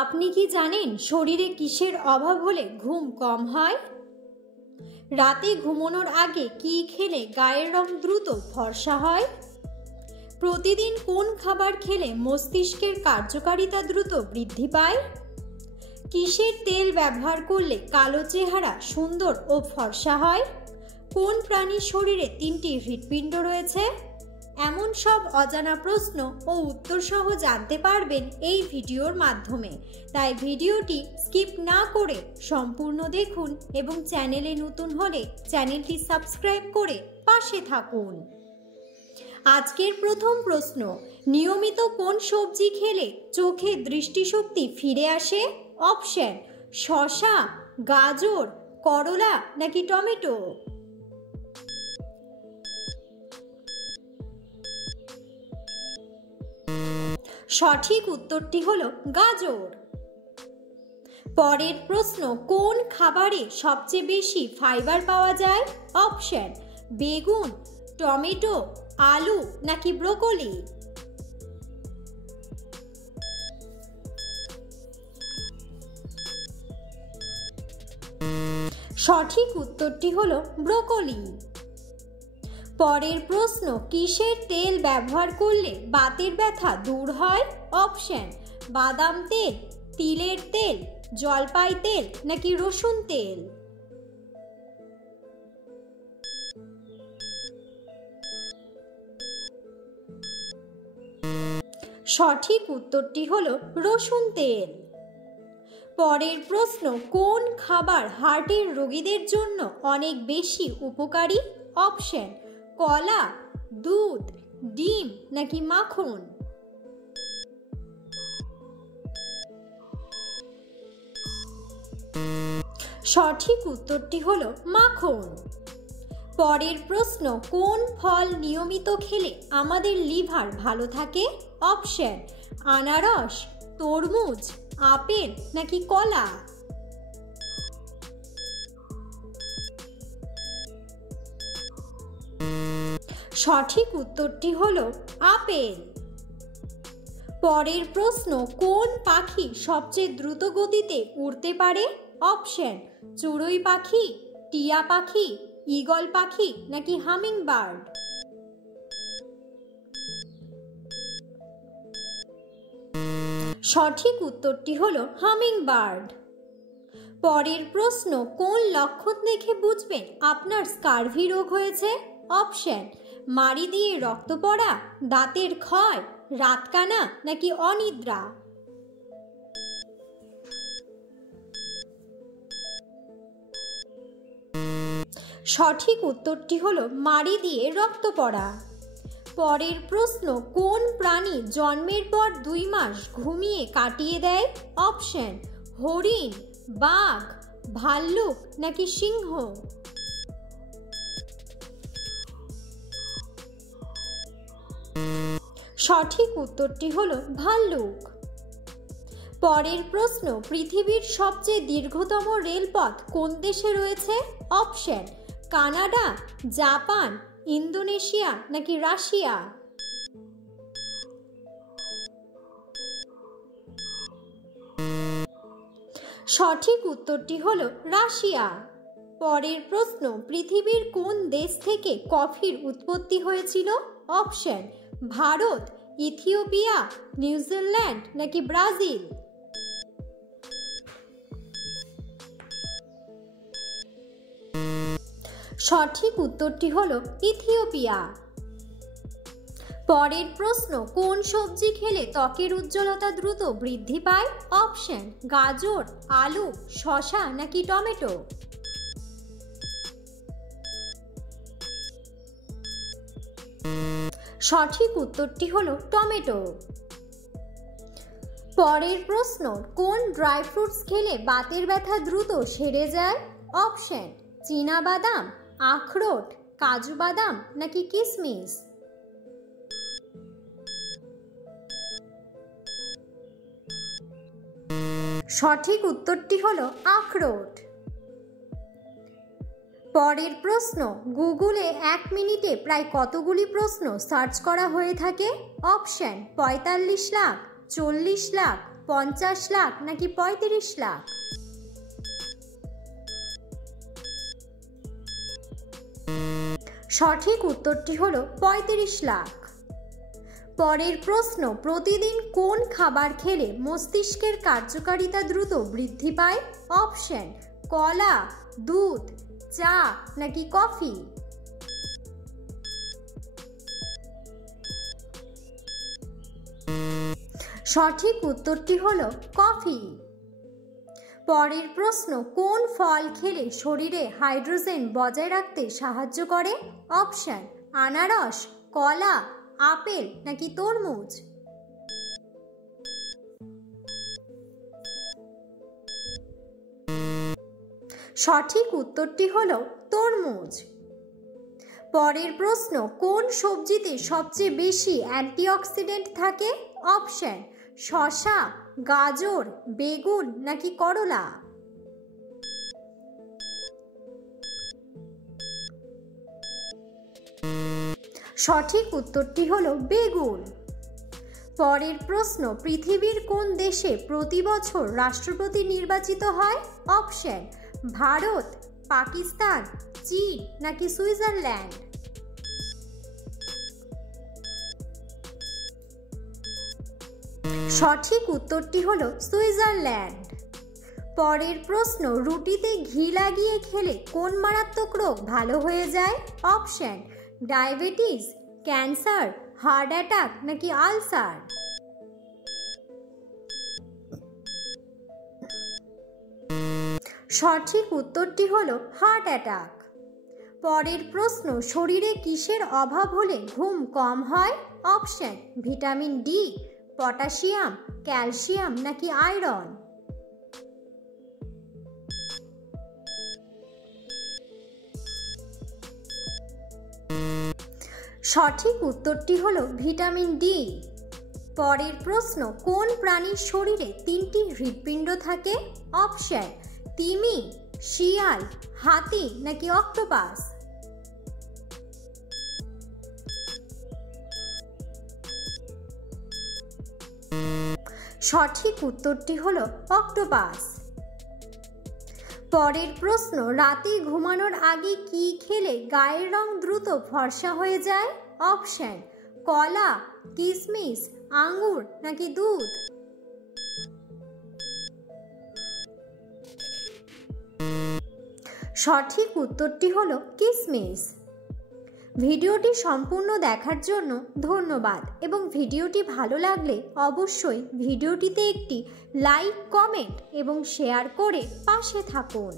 আপনি কি জানেন শরীরে কিসের অভাব হলে ঘুম কম হয়? রাতে ঘুমানোর আগে কি খেলে গায়ের রং দ্রুত ফর্সা হয়? প্রতিদিন কোন খাবার খেলে মস্তিষ্কের কার্যকারিতা দ্রুত বৃদ্ধি পায়? কিসের তেল ব্যবহার করলে কালো চেহারা সুন্দর ও ফর্সা হয়? কোন প্রাণীর শরীরে 3টি হৃৎপিণ্ড রয়েছে? এমন সব অজানা প্রশ্ন ও উত্তর সহ জানতে পারবেন এই ভিডিওর মাধ্যমে। তাই ভিডিওটি স্কিপ না করে সম্পূর্ণ দেখুন এবং চ্যানেলে নতুন হলে চ্যানেলটি সাবস্ক্রাইব করে পাশে থাকুন। আজকের প্রথম প্রশ্ন, নিয়মিত কোন সবজি খেলে চোখে দৃষ্টিশক্তি ফিরে আসে? অপশন: শসা, গাজর, করলা নাকি টমেটো? সঠিক উত্তরটি হলো গাজর। পরের প্রশ্ন, কোন খাবারে সবচেয়ে বেশি ফাইবার পাওয়া যায়? অপশন: বেগুন, টমেটো, আলু নাকি ব্রোকলি? সঠিক উত্তরটি হলো ব্রোকলি। পরের প্রশ্ন, কিসের তেল ব্যবহার করলে বাতের ব্যথা দূর হয়? অপশন: বাদাম তেল, তিলের তেল, জলপাই তেল নাকি রসুন তেল? সঠিক উত্তরটি হলো রসুন তেল। পরের প্রশ্ন, কোন খাবার হার্টের রোগীদের জন্য অনেক বেশি উপকারী? অপশন: কলা, দুধ, ডিম নাকি মাখন? সঠিক উত্তরটি হলো মাখন। পরের প্রশ্ন, কোন ফল নিয়মিত খেলে আমাদের লিভার ভালো থাকে? অপশন: আনারস, তরমুজ, আপেল নাকি কলা? সঠিক উত্তরটি হলো আপেল। পরের প্রশ্ন, কোন পাখি সবচেয়ে দ্রুত গতিতে উড়তে পারে? অপশন: চড়ুই পাখি, টিয়া পাখি, ঈগল পাখি নাকি হামিং বার্ড? সঠিক উত্তরটি হলো হামিং বার্ড। পরের প্রশ্ন, কোন লক্ষণ দেখে বুঝবেন আপনার স্কারভি রোগ হয়েছে? অপশন: মাড়ি দিয়ে রক্ত পড়া, দাঁতের ক্ষয়, রাতকানা নাকি অনিদ্রা? সঠিক উত্তরটি হলো মাড়ি দিয়ে রক্ত পড়া। পরের প্রশ্ন, কোন প্রাণী জন্মের পর 2 মাস ঘুমিয়ে কাটিয়ে দেয়? অপশন: হরিণ, বাঘ, ভাল্লুক নাকি সিংহ? সঠিক উত্তরটি হলো ভাল্লুক। পরের প্রশ্ন, পৃথিবীর সবচেয়ে দীর্ঘতম রেলপথ কোন দেশে রয়েছে? অপশন: কানাডা, জাপান, ইন্দোনেশিয়া নাকি রাশিয়া? সঠিক উত্তরটি হলো রাশিয়া। পরের প্রশ্ন, পৃথিবীর কোন দেশ থেকে কফির উৎপত্তি হয়েছিল? অপশন: ভারত, ইথিওপিয়া, নিউজিল্যান্ড নাকি ব্রাজিল? সঠিক উত্তরটি হলো ইথিওপিয়া। পরের প্রশ্ন, কোন সবজি খেলে ত্বকের উজ্জ্বলতা দ্রুত বৃদ্ধি পায়? অপশন: গাজর, আলু, শসা নাকি টমেটো? সঠিক উত্তরটি হলো টমেটো। পরের প্রশ্ন, কোন ড্রাই ফ্রুটস খেলে বাতের ব্যথা দ্রুত সেরে যায়? অপশন: চীনা বাদাম, আখরোট, কাজু বাদাম নাকি কিশমিশ? সঠিক উত্তরটি হলো আখরোট। পরের প্রশ্ন, গুগলে 1 মিনিটে প্রায় কতগুলি প্রশ্ন সার্চ করা হয়ে থাকে? অপশন: 45 লাখ, 40 লাখ, 50 লাখ নাকি 35 লাখ? সঠিক উত্তরটি হলো 35 লাখ। পরের প্রশ্ন, প্রতিদিন কোন খাবার খেলে মস্তিষ্কের কার্যকারিতা দ্রুত বৃদ্ধি পায়? অপশন: কলা, দুধ, চা নাকি কফি? সঠিক উত্তরটি হলো কফি। পরের প্রশ্ন, কোন ফল খেলে শরীরে হাইড্রোজেন বজায় রাখতে সাহায্য করে? অপশন: আনারস, কলা, আপেল নাকি তরমুজ? সঠিক উত্তরটি হলো তরমুজ। পরের প্রশ্ন, কোন সবজিতে সবচেয়ে বেশি অ্যান্টিঅক্সিডেন্ট থাকে? অপশন: শসা, গাজর, বেগুন নাকি করলা? সঠিক উত্তরটি হলো বেগুন। পরের প্রশ্ন, পৃথিবীর কোন দেশে প্রতি বছর রাষ্ট্রপতি নির্বাচিত হয়? অপশন: ভারত, পাকিস্তান, চীন নাকি সুইজারল্যান্ড? সঠিক উত্তরটি হলো সুইজারল্যান্ড। পরের প্রশ্ন, রুটিতে ঘি লাগিয়ে খেলে কোন মারাত্মক রোগ ভালো হয়ে যায়? Option: diabetes, cancer, heart attack নাকি আলসার? সঠিক উত্তরটি হলো হার্ট অ্যাটাক। পরের প্রশ্ন, শরীরে কিসের অভাব হলে ঘুম কম হয়? Option: vitamin D, potassium, calcium নাকি আয়রন? সঠিক উত্তরটি হলো ভিটামিন ডি। পরের প্রশ্ন, কোন প্রাণীর শরীরে 3টি হৃৎপিণ্ড থাকে? অপশন: তিমি, শিয়াল, হাতি নাকি অক্টোপাস? সঠিক উত্তরটি হলো অক্টোপাস। পরের প্রশ্ন, রাতে ঘুমানোর আগে কি খেলে গায়ের রং দ্রুত ফর্সা হয়ে যায়? অপশন: কলা, কিশমিশ, আঙ্গুর নাকি দুধ? সঠিক উত্তরটি হলো কিশমিশ। ভিডিওটি সম্পূর্ণ দেখার জন্য ধন্যবাদ এবং ভিডিওটি ভালো লাগলে অবশ্যই ভিডিওটিতে একটি লাইক, কমেন্ট এবং শেয়ার করে পাশে থাকুন।